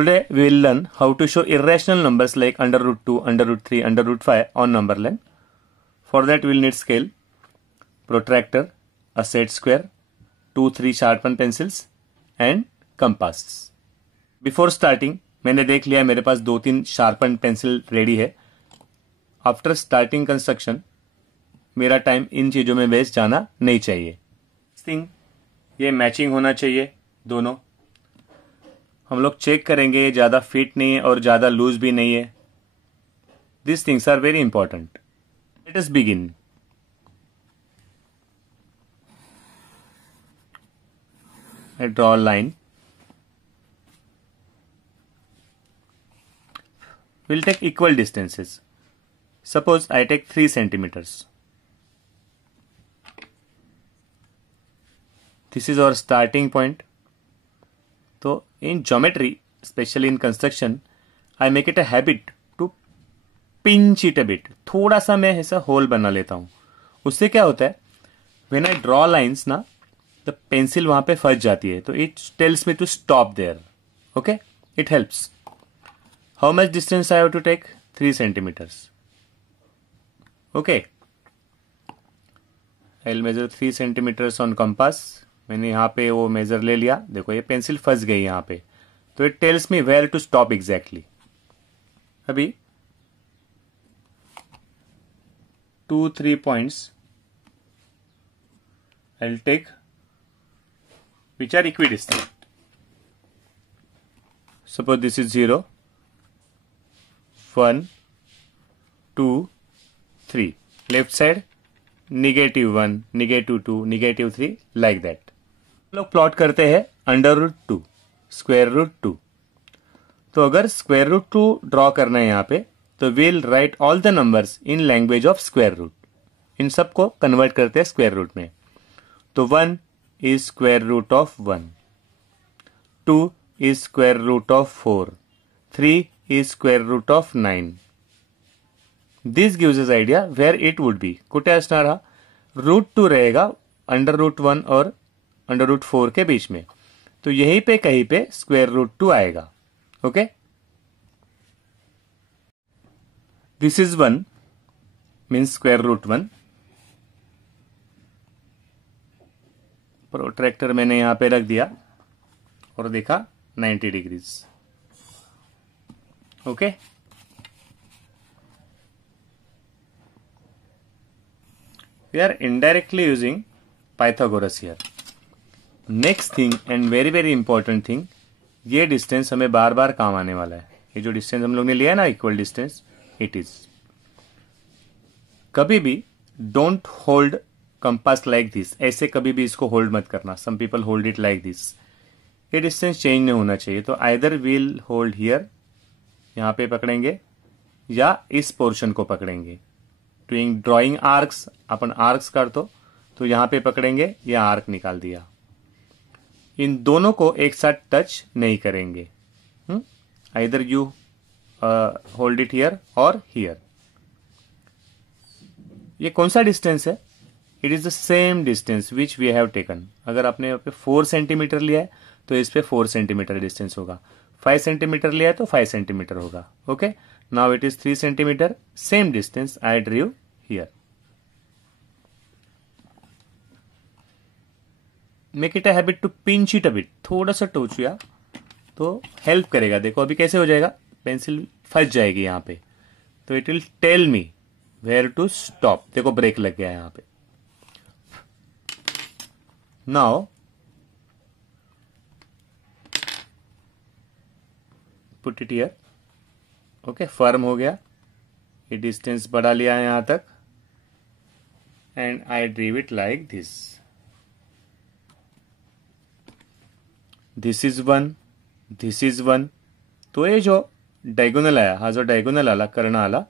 Today we will learn how to show irrational numbers like under root 2, under root 3, under root 5 on number line. For that we will need scale, protractor, a set square, 2-3 sharpened pencils and compass. Before starting मैंने देख लिया मेरे पास 2-3 sharpened pencil ready है. After starting construction मेरा time in चीजों में waste जाना नहीं चाहिए. थिंग ये मैचिंग होना चाहिए दोनों. हम लोग चेक करेंगे ये ज्यादा फिट नहीं है और ज्यादा लूज भी नहीं है. This things are very important. Let us begin. I draw a line. We'll take equal distances. Suppose I take 3 centimeters. This is our starting point. So in geometry, especially in construction, I make it a habit to pinch it a bit. थोड़ा सा मैं ऐसा whole बना लेता हूँ. उससे क्या होता है? When I draw lines ना, the pencil वहां पे फंस जाती है. तो it tells me to stop there. Okay? It helps. How much distance I have to take? 3 centimeters. Okay. I'll measure 3 centimeters on compass. मैंने यहाँ पे वो मेजर ले लिया. देखो ये पेंसिल फंस गई यहाँ पे. तो it tells me where to stop exactly. अभी 2-3 points I'll take which are equidistant. Suppose this is 0, 1, 2, 3. Left side -1, -2, -3 like that. हम लोग प्लॉट करते हैं अंडर रूट 2, स्क्वायर रूट 2. तो अगर स्क्वायर रूट 2 ड्रॉ करना है यहाँ पे तो we'll write all the numbers in language of square root. इन सबको कन्वर्ट करते हैं स्क्वायर रूट में. तो 1 is square root of 1, 2 is square root of 4, 3 is square root of 9. This gives us idea where it would be. कुटे असणार हा root 2 रहेगा under root 1 और अंडर रूट 4 के बीच में. तो यहीं पे कहीं पे स्क्वायर रूट 2 आएगा. Okay. This is 1 means square root 1. Protractor मैंने यहां पे रख दिया और देखा 90 degrees. Okay. We are indirectly using Pythagoras here. Next thing and very very important thing, ये डिस्टेंस हमें बार बार काम आने वाला है. ये जो डिस्टेंस हम लोग ने लिया है ना इक्वल डिस्टेंस, इट इज. कभी भी don't hold compass like this. ऐसे कभी भी इसको होल्ड मत करना. Some people hold it like this. ये डिस्टेंस चेंज नहीं होना चाहिए. तो आइदर विल होल्ड हियर, यहां पे पकड़ेंगे, या इस पोर्शन को पकड़ेंगे. डूइंग ड्रॉइंग आर्क्स, अपन आर्क्स कर तो यहां पे पकड़ेंगे, या आर्क निकाल दिया. इन दोनों को एक साथ टच नहीं करेंगे. Either you hold it here और हियर. ये कौन सा डिस्टेंस है? It is the same distance which we have taken. अगर आपने यहाँ पे 4 सेंटीमीटर लिया है तो इस पे 4 सेंटीमीटर डिस्टेंस होगा. 5 सेंटीमीटर लिया है तो 5 सेंटीमीटर होगा. Okay. Now it is 3 centimetre. Same distance I ड्रीव here. Make it a habit to pinch it a bit. थोड़ा सा टोचिया तो हेल्प करेगा. देखो अभी कैसे हो जाएगा, पेंसिल फंस जाएगी यहाँ पे. तो it will tell me where to stop. देखो ब्रेक लग गया यहाँ पे. Now put it here. Okay. Firm हो गया. ये डिस्टेंस बढ़ा लिया है यहां तक and I drew it like this. This is 1, this is 1. तो ये जो डायगोनल आया, हा जो डायगोनल आला, कर्ण आला,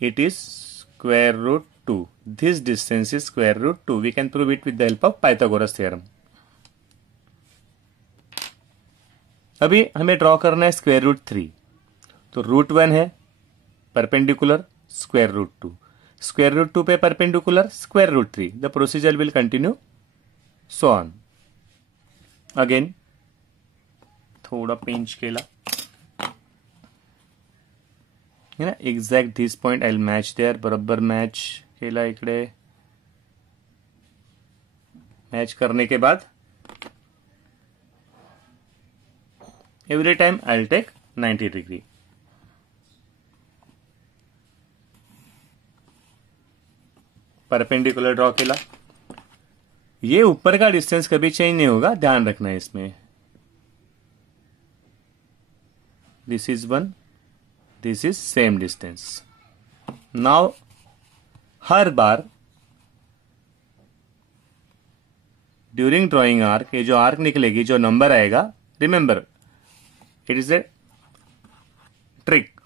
it is square root 2. This distance is square root 2. We can prove it with the help of Pythagoras theorem. अभी हमें ड्रॉ करना है स्क्वायर रूट 3. तो रूट 1 है perpendicular square root 2. Square root 2 पे perpendicular square root 3. The procedure will continue so on. Again थोड़ा pinch केला. है ना. Exact this point I will match there. बरोबर मॅच केला इकडे. मैच करने के बाद every time I will take 90 degree. Perpendicular draw केला. ये ऊपर का डिस्टेंस कभी चेंज नहीं होगा, ध्यान रखना है इसमें. This is 1, this is same distance. Now her bar during drawing arc, ये जो आर्क निकलेगी, जो नंबर आएगा, remember it is a trick,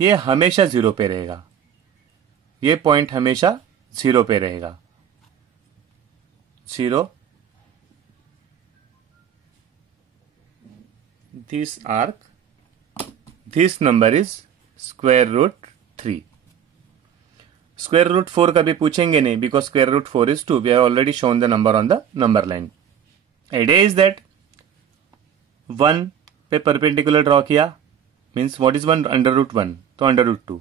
ये हमेशा 0 पे रहेगा. ये पॉइंट हमेशा 0 पे रहेगा. 0. This arc, this number is square root 3. Square root 4 कभी पूछेंगे नहीं, because square root 4 is 2. We have already shown the number on the number line. Idea is that 1 पे परपेंडिकुलर ड्रॉ किया, means what is 1? Under root 1, तो under root 2.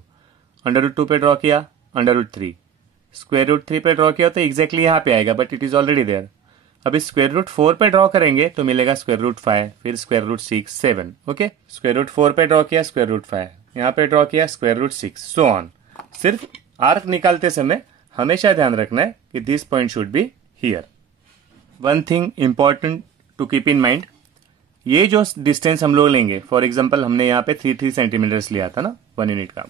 Under root 2 पे draw किया, under root 3. Square root 3 पे draw किया तो exactly यहां पे आएगा, but it is already there. अभी स्क्वायर रूट 4 पे ड्रॉ करेंगे तो मिलेगा स्क्वायर रूट 5, फिर square root 6, 7. Okay, square root 4 पे ड्रॉ किया, स्क्वायर रूट 5, यहां पे ड्रॉ किया स्क्वायर रूट 6, सो ऑन. सिर्फ आर्क निकालते समय हमेशा ध्यान रखना है कि this point should be here. One thing important to keep in mind, ये जो डिस्टेंस हम लोग लेंगे, फॉर एग्जांपल हमने यहाँ पे 3 सेंटीमीटर्स लिया था ना 1 यूनिट का,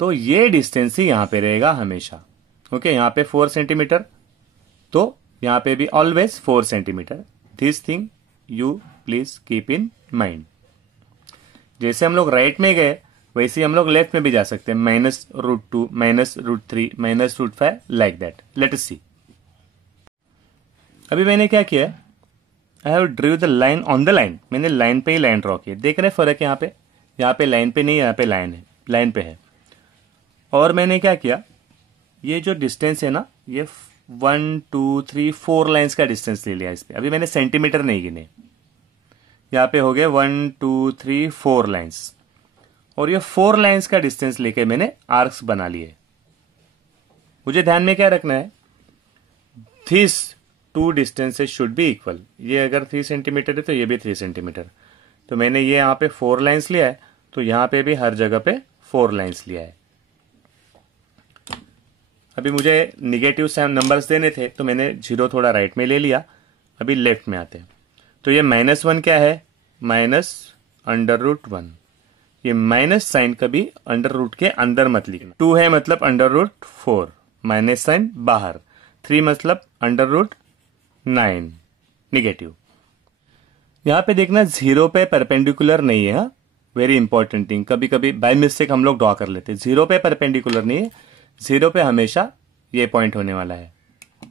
तो ये डिस्टेंस ही यहाँ पे रहेगा हमेशा. ओके, यहाँ पे 4 सेंटीमीटर, तो यहाँ पे भी always 4 centimetre. This thing you please keep in mind. जैसे हम लोग राइट में गए वैसे हम लोग लेफ्ट में भी जा सकते हैं. -√2, -√3, -√5, लाइक दैट. लेट अस सी. अभी मैंने क्या किया है, I have Drew the line on the line. मैंने लाइन पे ही लाइन ड्रॉ की. देख रहे फर्क है यहाँ पे लाइन पे नहीं, यहाँ पे लाइन है, लाइन पे है. और मैंने क्या किया, ये जो डिस्टेंस है ना, ये 1 2 3 4 लाइन्स का डिस्टेंस ले लिया इस पे. अभी मैंने सेंटीमीटर नहीं गिने. यहाँ पे हो गए 1 2 3 4 लाइन्स, और ये 4 लाइन्स का डिस्टेंस लेके मैंने आर्क्स बना लिए. मुझे ध्यान में क्या रखना है, this 2 distances should be equal. ये अगर 3 सेंटीमीटर है तो ये भी 3 सेंटीमीटर. तो मैंने ये यहाँ पे 4 लाइन्स लिया है, तो यहाँ पे भी हर जगह पे 4 लाइन्स लिया है. अभी मुझे निगेटिव नंबर्स देने थे तो मैंने 0 थोड़ा राइट में ले लिया. अभी लेफ्ट में आते हैं. तो ये -1 क्या है, -√1. ये माइनस साइन कभी अंडर रूट के अंदर मत लिखना. 2 है मतलब √4, माइनस साइन बाहर. 3 मतलब √9, निगेटिव. यहां पे देखना 0 पे परपेंडिकुलर नहीं है. वेरी इंपॉर्टेंट थिंग, कभी कभी बाय मिस्टेक हम लोग ड्रॉ कर लेते हैं. 0 पे परपेंडिकुलर नहीं है, 0 पे हमेशा ये पॉइंट होने वाला है.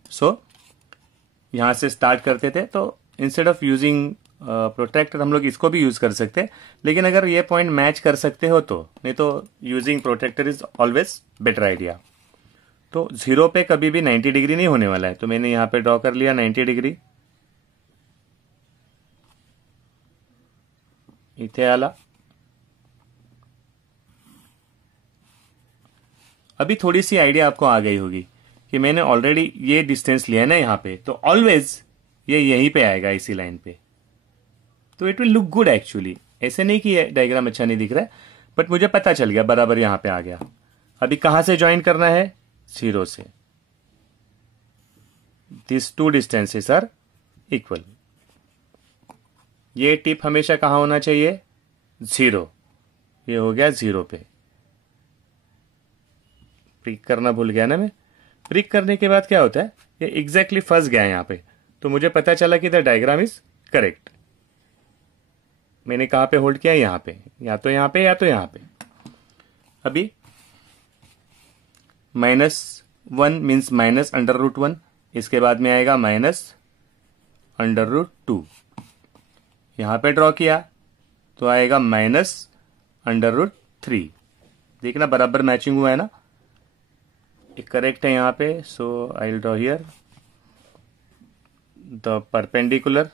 सो यहां से स्टार्ट करते थे, तो इंस्टेड ऑफ यूजिंग प्रोटेक्टर हम लोग इसको भी यूज कर सकते हैं, लेकिन अगर ये पॉइंट मैच कर सकते हो तो, नहीं तो using protractor is always better idea. तो 0 पे कभी भी 90 डिग्री नहीं होने वाला है, तो मैंने यहां पे ड्रॉ कर लिया 90 डिग्री. इथे आला. अभी थोड़ी सी आइडिया आपको आ गई होगी कि मैंने ऑलरेडी ये डिस्टेंस लिया है ना यहां पे, तो ऑलवेज ये यहीं पे आएगा इसी लाइन पे. तो it will look good actually. ऐसे नहीं कि डायग्राम अच्छा नहीं दिख रहा है, बट मुझे पता चल गया बराबर यहां पे आ गया. अभी कहां से ज्वाइन करना है, 0 से. This 2 distances are equal. ये टिप हमेशा कहां होना चाहिए, 0. ये हो गया 0 पे. प्रिक करना भूल गया ना मैं. प्रिक करने के बाद क्या होता है, ये एग्जैक्टली फंस गया यहां पे, तो मुझे पता चला कि द डायग्राम इज करेक्ट. मैंने कहां पे होल्ड किया, यहां पे, या तो यहां पे या तो यहां पे. अभी -1 मीन्स माइनस √1, इसके बाद में आएगा -√2. यहां पे ड्रॉ किया तो आएगा -√3. देखना बराबर मैचिंग हुआ है ना, एक करेक्ट है यहां पे. So I will draw here the perpendicular.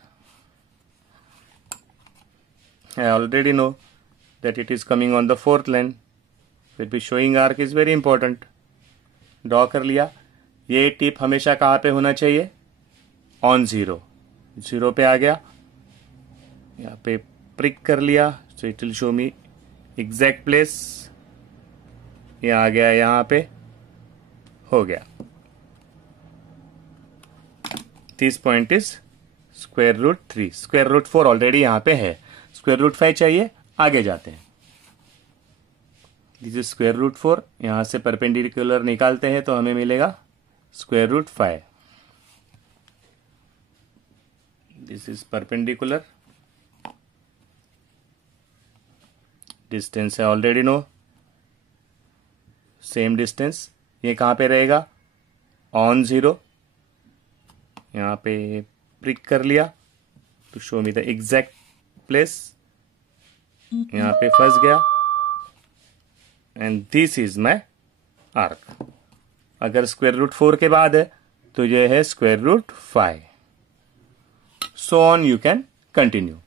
I already know that it is coming on the 4th line. फिर भी showing arc is very important. Draw कर लिया। ये टिप हमेशा कहाँ पे होना चाहिए? ऑन जीरो, जीरो पे आ गया। यहाँ पे प्रिक कर लिया, so it will show me exact place. ये आ गया, यहाँ पे हो गया। This point is square root 3। Square root 4 already यहाँ पे है, स्क्वायर रूट 5 चाहिए। आगे जाते हैं। This is square root 4। यहां से परपेंडिकुलर निकालते हैं तो हमें मिलेगा square root 5। This is perpendicular, distance है ऑलरेडी नो, सेम डिस्टेंस। ये कहां पे रहेगा? On zero. यहां पे प्रिक कर लिया to show me the exact place. यहां पे फंस गया and this is my arc. अगर स्क्वायर रूट 4 के बाद है तो यह है square root 5। So on you can continue.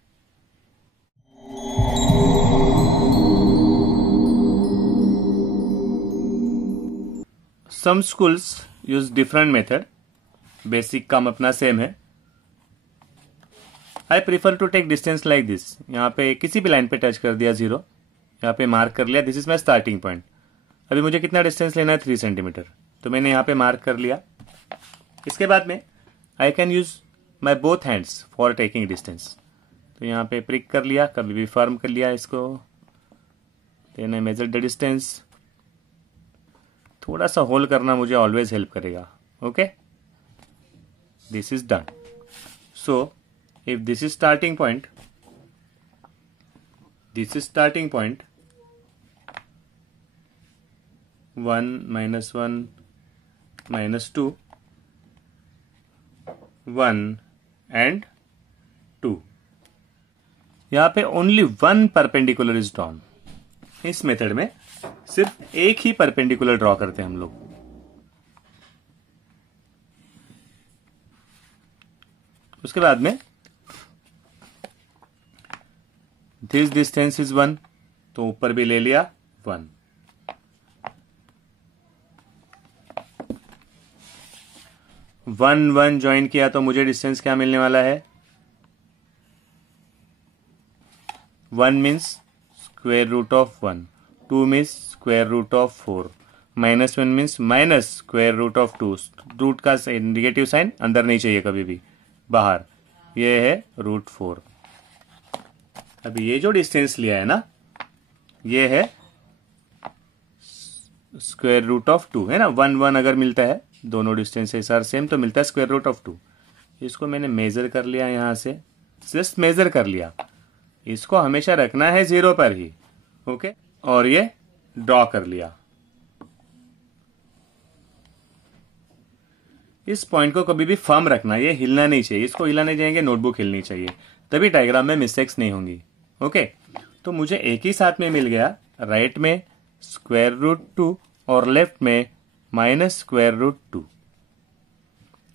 Some schools use different method. Basic काम अपना सेम है। I prefer to take distance like this. यहाँ पे किसी भी लाइन पे टच कर दिया जीरो, यहाँ पे मार्क कर लिया। This is my starting point. अभी मुझे कितना डिस्टेंस लेना है? 3 सेंटीमीटर। तो मैंने यहाँ पे मार्क कर लिया। इसके बाद में I can use my both hands for taking distance. तो यहाँ पे प्रिक कर लिया, कभी भी फर्म कर लिया इसको। Then I measure the distance. थोड़ा सा होल्ड करना मुझे ऑलवेज हेल्प करेगा। Okay, this is done. So if this is starting point, this is starting point, 1 minus 1 minus 2, 1 and 2। यहाँ पे only one perpendicular is drawn। इस मेथड में सिर्फ एक ही परपेंडिकुलर ड्रॉ करते हैं हम लोग। उसके बाद में दिस डिस्टेंस इज 1, तो ऊपर भी ले लिया 1। वन वन ज्वाइन किया तो मुझे डिस्टेंस क्या मिलने वाला है? 1 means square root of 1, 2 means square root of 4, -1 means minus square root of 2। Root का नेगेटिव साइन अंदर नहीं चाहिए, कभी भी बाहर। ये है रूट 4। अभी ये जो डिस्टेंस लिया है ना, ये है स्क्वायर रूट ऑफ 2, है ना। 1 1 अगर मिलता है, दोनों डिस्टेंसेस आर सेम, तो मिलता है स्क्वायर रूट ऑफ 2। इसको मैंने मेजर कर लिया, यहां से जस्ट मेजर कर लिया। इसको हमेशा रखना है 0 पर ही। ओके, और ये ड्रॉ कर लिया। इस पॉइंट को कभी भी फर्म रखना, ये हिलना नहीं चाहिए। इसको हिलाने जाएंगे, नोटबुक हिलनी चाहिए, तभी डायग्राम में मिस्टेक्स नहीं होंगी। ओके, तो मुझे एक ही साथ में मिल गया, राइट में स्क्वायर रूट 2 और लेफ्ट में माइनस स्क्वायर रूट 2।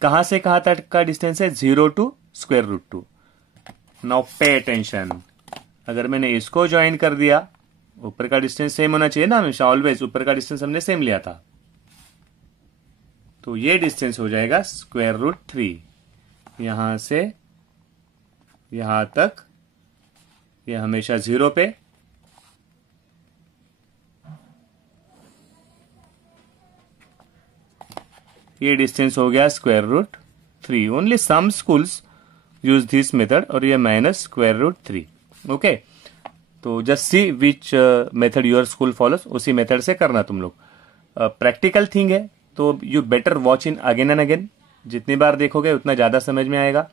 कहां से कहां तक का डिस्टेंस है? 0 to square root 2। Now pay attention. अगर मैंने इसको ज्वाइन कर दिया, ऊपर का डिस्टेंस सेम होना चाहिए ना हमेशा, ऑलवेज ऊपर का डिस्टेंस हमने सेम लिया था। तो ये डिस्टेंस हो जाएगा स्क्वायर रूट 3। यहां से यहां तक ये हमेशा 0 पे, ये डिस्टेंस हो गया square root 3। Only some schools use this method, और ये माइनस स्क्वायर रूट 3। ओके, तो just see which method your school follows, उसी मेथड से करना तुम लोग। प्रैक्टिकल थिंग है, तो you better watch in again and again. जितनी बार देखोगे उतना ज्यादा समझ में आएगा।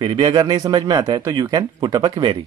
फिर भी अगर नहीं समझ में आता है तो you can put up a query.